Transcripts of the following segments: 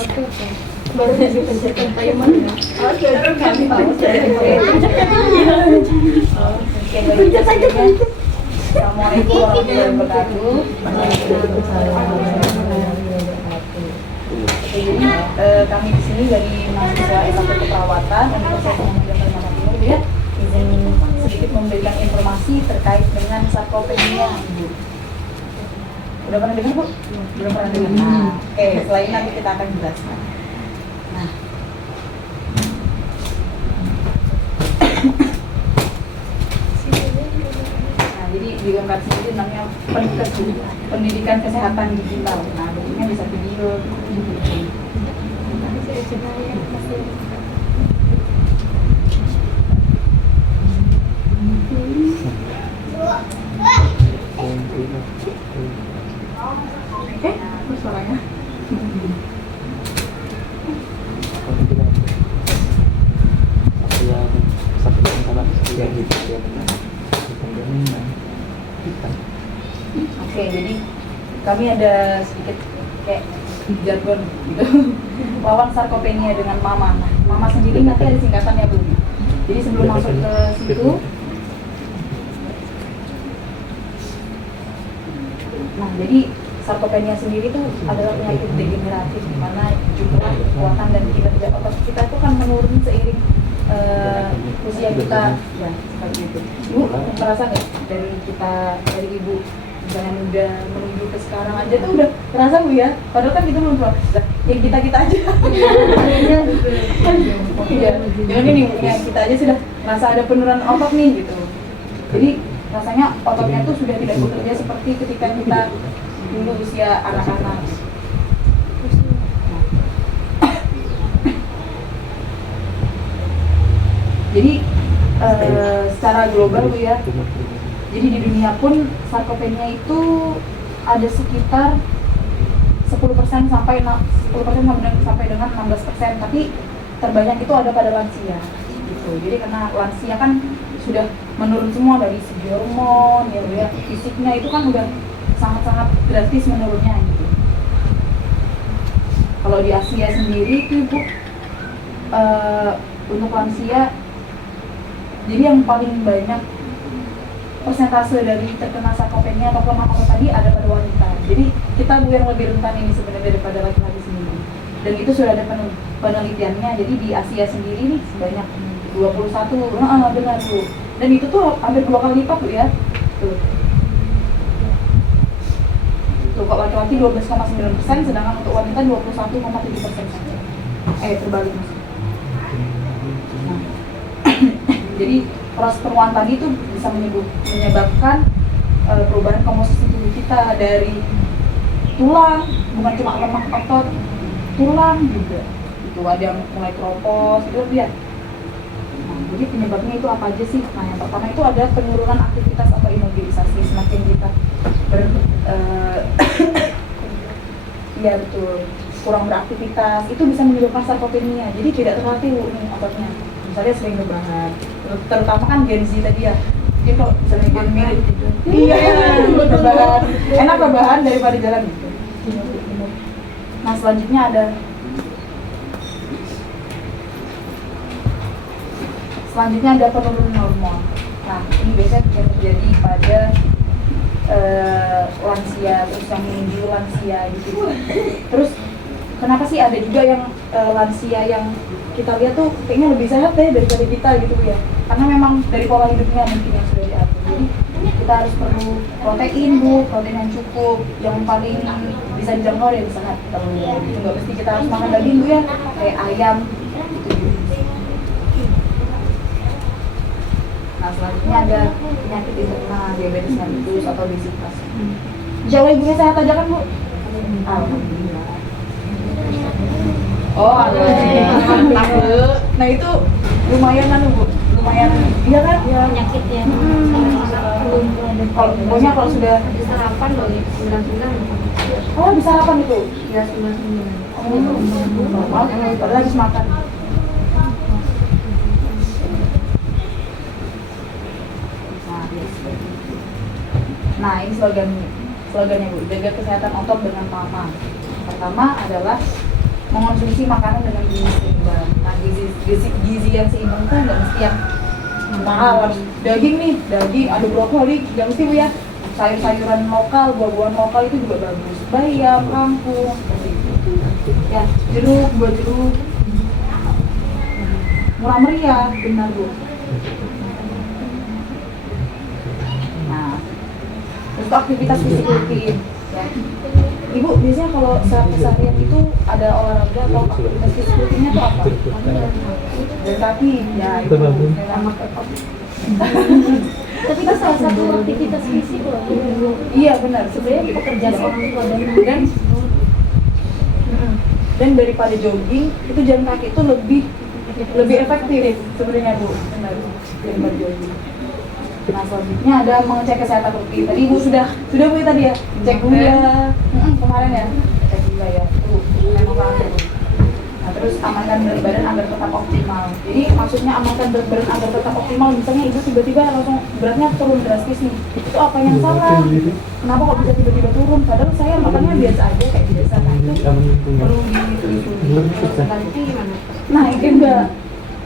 Oke. Baru dipencet payment ya. Oke, kami tahu. Assalamualaikum warahmatullahi wabarakatuh. Jadi kami di sini dari mahasiswa S1 Keperawatan Universitas Muhammadiyah Kalimantan Timur ya, izin sedikit memberikan informasi terkait dengan sarkopenia, Ibu. Udah pernah dengar, Bu? Belum pernah dengar. Nah, oke, setelah ini nanti kita akan jelaskan. Nah, jadi di UMKM sendiri namanya pendidikan kesehatan digital. Nah, bentuknya bisa video. Oke, terus suaranya. Oke, jadi kami ada sedikit kayak jargon gitu. Lawan sarkopenia dengan mama. Nah, mama sendiri nanti ada singkatannya, Bu. Jadi sebelum masuk ke situ, nah jadi sarkopenia sendiri itu adalah penyakit degeneratif di mana jumlah, kekuatan dan kinerja otot kita itu kan menurun seiring usia kita, ya seperti itu. Ibu merasa nggak dari ibu misalnya muda menuju ke sekarang aja tuh udah terasa, Bu ya? Padahal kan kita belum tua. Nah, yang kita aja. Iya. Jangan ini yang kita aja sudah merasa ada penurunan otot nih gitu. Jadi rasanya ototnya tuh sudah tidak bekerja seperti ketika kita dulu usia anak-anak. Jadi secara global, Bu ya, jadi di dunia pun sarkopenia itu ada sekitar 10% sampai 10% sampai dengan 16%, tapi terbanyak itu ada pada lansia gitu. Jadi karena lansia kan sudah menurun semua dari segi hormon ya, fisiknya itu kan udah sangat-sangat drastis menurunnya gitu. Kalau di Asia sendiri itu Ibu, untuk lansia, jadi yang paling banyak persentase dari terkena sarkopenia atau kelemahan otot tadi ada pada wanita. Jadi kita Bu yang lebih rentan ini sebenarnya daripada laki-laki sendiri. Dan itu sudah ada penelitiannya. Jadi di Asia sendiri nih sebanyak 21, benar Bu. Dan itu tuh hampir 2 kali lipat, Bu ya. Tuh. Tuh, kalau laki-laki 12,9%, sedangkan untuk wanita 21,7% saja. Terbalik Mas. Nah. Jadi proses penuaan tadi itu bisa menyebabkan perubahan komposisi tubuh kita dari tulang, bukan cuma lemak otot, tulang juga. Itu ada yang mulai keropos, itu lihat. Nah, jadi penyebabnya itu apa aja sih? Nah, yang pertama itu ada penurunan aktivitas atau imobilisasi. Semakin kita iya betul, kurang beraktivitas, itu bisa menyebabkan sarkopenia. Jadi tidak terlatih nih ototnya. Misalnya sering rebahan, terutama kan Gen Z tadi ya. Jadi kalau misalnya Gen mirip gitu, iya, rebahan, enak rebahan daripada jalan gitu. Nah selanjutnya ada penurunan hormon. Nah ini biasanya terjadi pada lansia, terus yang menuju lansia gitu. Terus kenapa sih ada juga yang lansia yang kita lihat tuh kayaknya lebih sehat deh daripada kita gitu ya, karena memang dari pola hidupnya mungkin yang sudah diatur. Jadi kita harus perlu protein Bu, protein yang cukup, yang paling bisa dijangkau dari sehat. Telur gitu, nggak mesti kita harus makan daging Bu ya, kayak ayam gitu. Nah selanjutnya ada penyakit internal, diabetes mellitus atau obesitas. Insya Allah ibunya sehat aja kan Bu? Alhamdulillah. Oh, mantap Bu. Nah itu lumayan kan Bu? Lumayan, iya kan? Ya, penyakitnya. Pokoknya kalau sudah Ada sarapan loh, 99. oh bisa sarapan itu? Ya, 99. Oh, padahal habis makan. Nah ini slogannya Bu, jaga kesehatan otot dengan mama. Pertama adalah mengonsumsi makanan dengan gizi seimbang. Nah, gizi yang seimbang itu nggak mesti yang mahal, harus daging nih, ada brokoli, nggak mesti Bu ya. Sayur-sayuran lokal, buah-buahan lokal itu juga bagus. Bayam, kangkung, seperti itu. Ya, jeruk, buah jeruk. Murah meriah, benar Bu. Nah, untuk aktivitas fisik rutin. Ya. Ibu biasanya kalau seharian itu ada olahraga atau aktivitas fisik rutinnya tuh apa? Jalan kaki, ya itu. Tapi itu salah satu aktivitas fisik loh. Iya benar. Sebenarnya pekerjaan orang tua dan daripada jogging itu jalan kaki itu lebih efektif sebenarnya Bu. Benar. Daripada jogging. Nah selanjutnya ada mengecek kesehatan rutin. Tadi Ibu sudah Bu ya tadi ya, cek gula kemarin ya, cek gula ya, tuh memang kan. Nah terus amankan berat badan agar tetap optimal. Jadi maksudnya amankan berat badan agar tetap optimal. Misalnya Ibu tiba-tiba langsung beratnya turun drastis nih, itu apa yang salah? Kenapa kok bisa tiba-tiba turun? Padahal saya makannya biasa aja kayak biasa. Nah itu perlu ditelusuri. Nanti gimana? Nah itu enggak.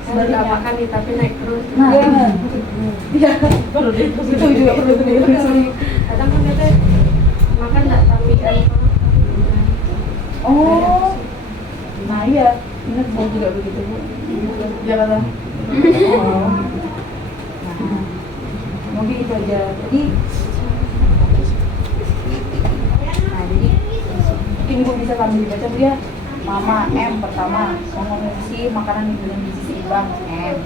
Sebenarnya makan nih tapi naik terus. Nah, iya, perlu itu juga perlu ditelusuri. Kadang kan kita makan nggak tapi Oh, nah iya, benar saya juga begitu Bu. Ya kata. Oh, nah, mungkin itu aja. Jadi mungkin Ibu bisa sambil dibaca Bu ya. Mama, M pertama, mengonsumsi makanan dengan gizi seimbang. M.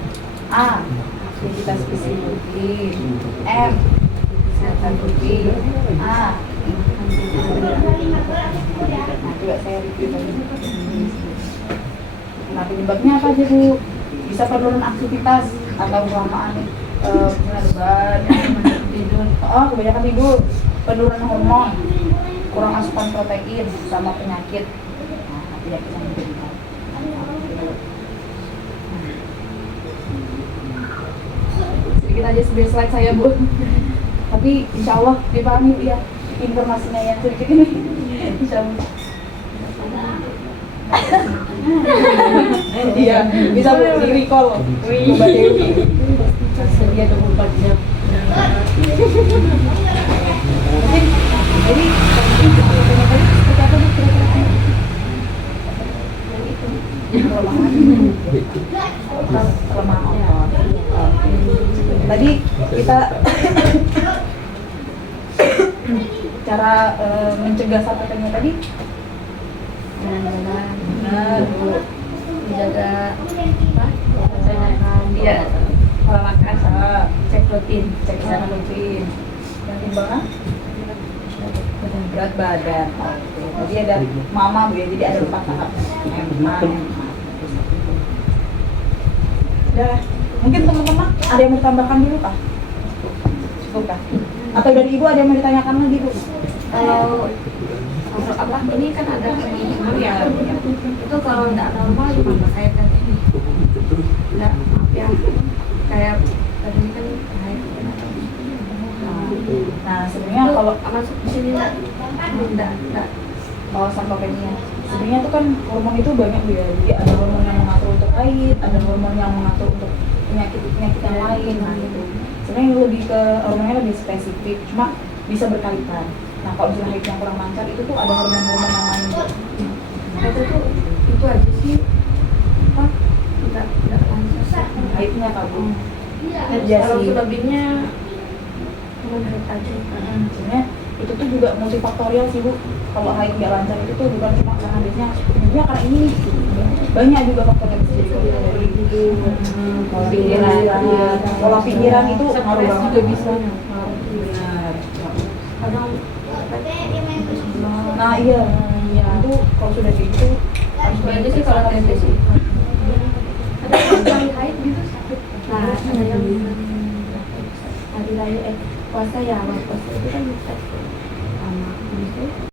A. Aktivitas fisik rutin. M. Kesehatan rutin. A. Nah, coba saya review tadi. Nah, penyebabnya apa aja Bu? Bisa penurunan aktivitas atau kelamaan beban, tidur, kebanyakan tidur, penurunan hormon, kurang asupan protein, sama penyakit. Penyakit yang berita. Sedikit aja sebagai slide saya Bu. Tapi insya Allah dipahami Bu ya informasinya yang sedikit ini. Insya Allah. Iya, bisa Bu di recall. Coba Dewi. sedia 24 jam. Mungkin jadi seperti apa Bu kira-kira? Kelemahan otot. Tadi kita cara mencegah sampainya tadi Jalan-jalan, benar Bu, menjaga apa? Kesehatan, iya, pola makan, cek rutin, cek kesehatan rutin. Yang timbangan berat badan. Oke. Jadi ada mama Bu ya, jadi ada 4 tahap. Ya, mungkin teman-teman ada yang mau ditambahkan dulu kah? Cukup kah? Atau dari Ibu ada yang mau ditanyakan lagi Bu? Kalau untuk apa ini kan ada umur ya, itu kalau nggak normal gimana kayak tadi nih, nggak maaf ya, kayak tadi kan kayak Nah, sebenarnya kalau masuk di sini nggak sarkopenia, sebenarnya itu kan hormon itu banyak Bu ya. Jadi ada hormon yang mengatur untuk haid, ada hormon yang mengatur untuk penyakit yang lain. Nah itu sebenarnya lebih ke hormonnya lebih spesifik, cuma bisa berkaitan. Nah kalau misalnya haid yang kurang lancar itu tuh ada hormon-hormon yang lain. itu aja sih, apa nggak lancar Haidnya Kak Bu. kalau selebihnya menurut aja. Sebenarnya itu tuh juga multifaktorial sih Bu. Kalau haid nggak lancar itu tuh bukan cuma karena biasanya penyebabnya karena ini, banyak juga faktor yang bisa jadi dari pola pikiran itu ngaruh banget juga bisa. Benar. Kadang Nah iya, itu kalau sudah gitu harus aja sih kalau tempe sih. Ada yang haid gitu sakit. Nah, ada yang hari raya puasa ya, puasa itu kan bisa sama gitu.